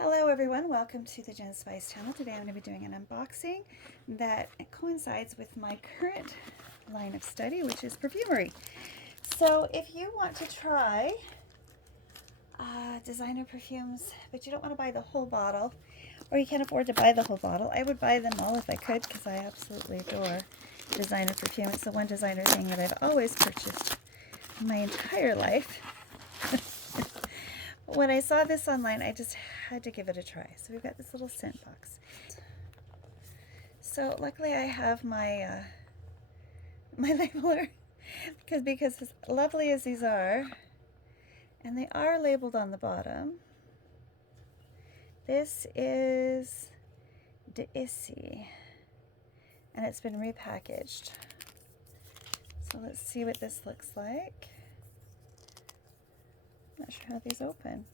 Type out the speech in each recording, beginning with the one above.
Hello everyone, welcome to the Jen Spice channel. Today I'm going to be doing an unboxing that coincides with my current line of study, which is perfumery. So if you want to try designer perfumes, but you don't want to buy the whole bottle, or you can't afford to buy the whole bottle, I would buy them all if I could, because I absolutely adore designer perfume. It's the one designer thing that I've always purchased my entire life. When I saw this online, I just had to give it a try. So we've got this little scent box. So luckily I have my my labeler, because as lovely as these are, and they are labeled on the bottom, this is D'Issy, and it's been repackaged. So let's see what this looks like. Not sure how these open.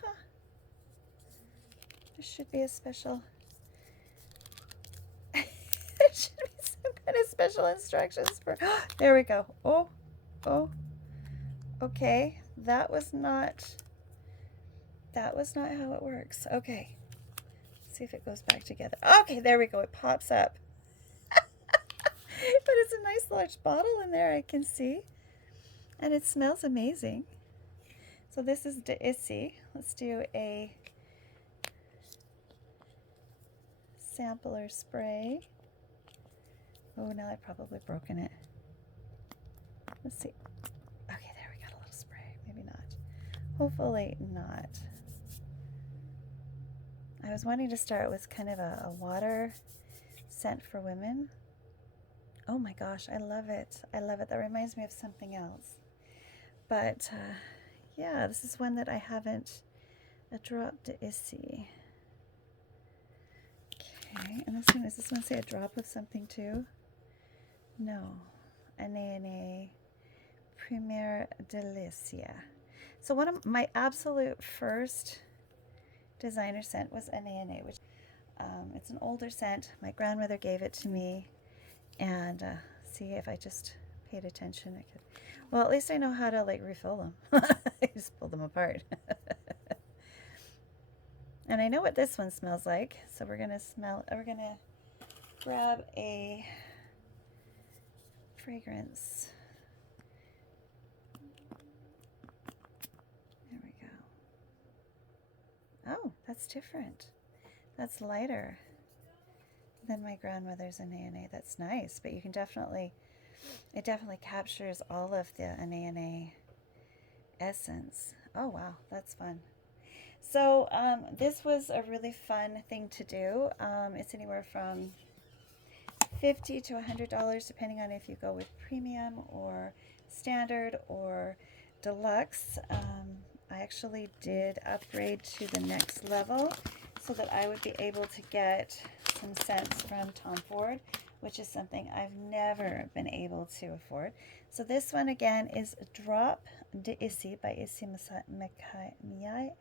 Huh. There should be a special there should be some kind of special instructions for there we go. Oh, okay. That was not how it works. Okay. Let's see if it goes back together. Okay, there we go. It pops up. But it's a nice large bottle in there, I can see. And it smells amazing. So this is D'Issy. Let's do a sampler spray. Oh, now I've probably broken it. Let's see. Okay, there we got a little spray. Maybe not. Hopefully not. I was wanting to start with kind of a water scent for women. Oh my gosh, I love it. I love it. That reminds me of something else. But yeah, this is one that I haven't. A drop D'Issy. Okay, and does this one say a drop of something too? No. Année Première Delicia. So one of my absolute first designer scent was Année, which it's an older scent. My grandmother gave it to me. And see, if I just paid attention, I could. Well, at least I know how to like refill them. I just pull them apart. And I know what this one smells like, so we're gonna grab a fragrance. There we go. Oh, that's different. That's lighter than my grandmother's Année. That's nice, but you can it definitely captures all of the Année essence. Oh wow, that's fun. So this was a really fun thing to do. It's anywhere from $50 to $100 depending on if you go with premium or standard or deluxe. I actually did upgrade to the next level so that I would be able to get some scents from Tom Ford, which is something I've never been able to afford. So this one again is Drop D'Issy by Issey Miyake.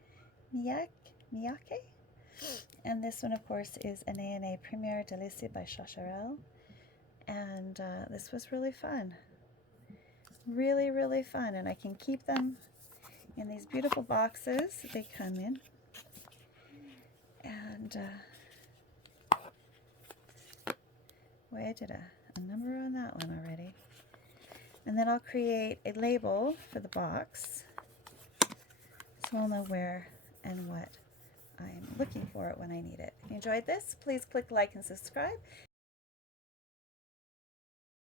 And this one of course is Année Première Delicia by Chacharel. And this was really fun. Really, really fun. And I can keep them in these beautiful boxes that they come in. And I did a number on that one already. And then I'll create a label for the box so I'll know where and what I'm looking for when I need it. If you enjoyed this, please click like and subscribe.